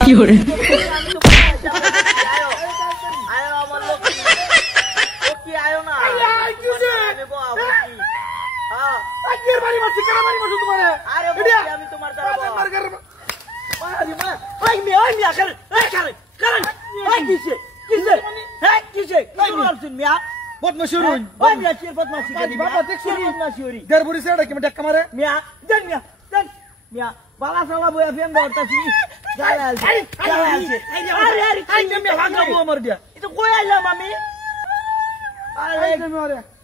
কি করে বালা সালা বইয়া ফেম ধরতাছি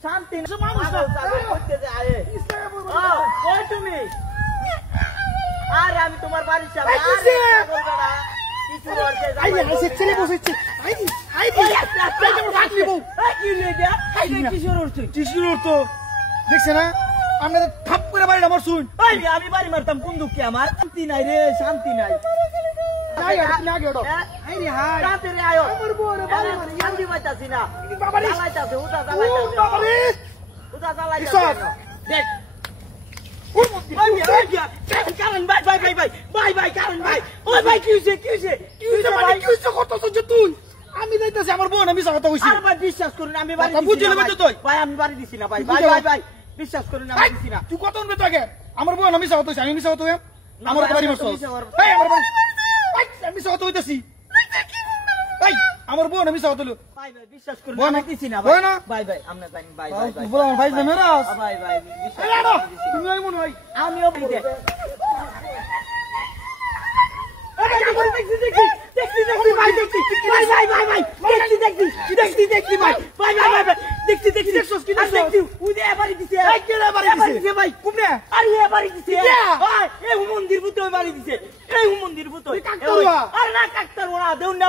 শান্তি তুমি আরে আমি তোমার বাড়ির সামনে দেখছে না আপনাদের থাপ করে বাড়িটা আমার শুন আমি বাড়ি মারতাম কোন দুঃখে আমার শান্তি নাই রে শান্তি নাই আমি যাইতেছি আমার বোন আমি কথা কইছি বিশ্বাস করুন আমি ভাই আমি বাড়ি দিছি না ভাই ভাই ভাই ভাই বিশ্বাস করুন আমি দিছি না তুই কত উঠবে তোকে আমার বোন আমি কথা কইছি আমি মিছা কথা আমার বাড়ি মারছ ভাই আমার বাড়ি আমি মিছা কথা কইতাছি ভাই আমার বোন আমি মিছা কথা লু ভাই ভাই বিশ্বাস করুন আমি দিছি না ভাই ভাই ভাই আমরা জানি ভাই ভাই ভাই বল আমার ভাই জানেরাস ভাই ভাই বিশ্বাস তুমি আই মন ভাই আমিও দিতে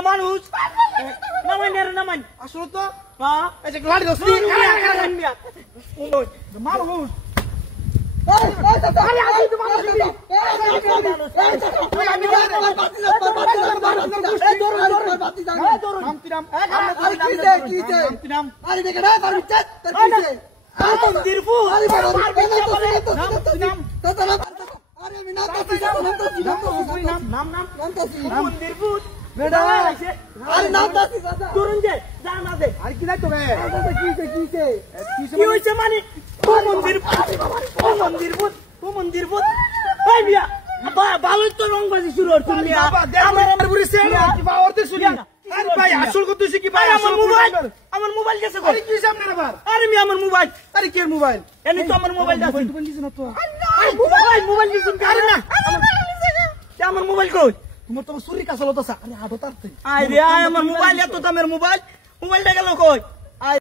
মানুষ আসলে তো লাড়ি মানুষ ভালো তো রংবাজি শুরু আমার মোবাইল গেছে আরে আমি আমার মোবাইল আরে কি মোবাইল এনে তো আমার মোবাইল আছে মোবাইল দিছেন আরে না আমার মোবাইল কই তোমার তো চুরি কাছে লতা আরে আদো তার আরে আমার মোবাইল এত দামের মোবাইলটা গেল কই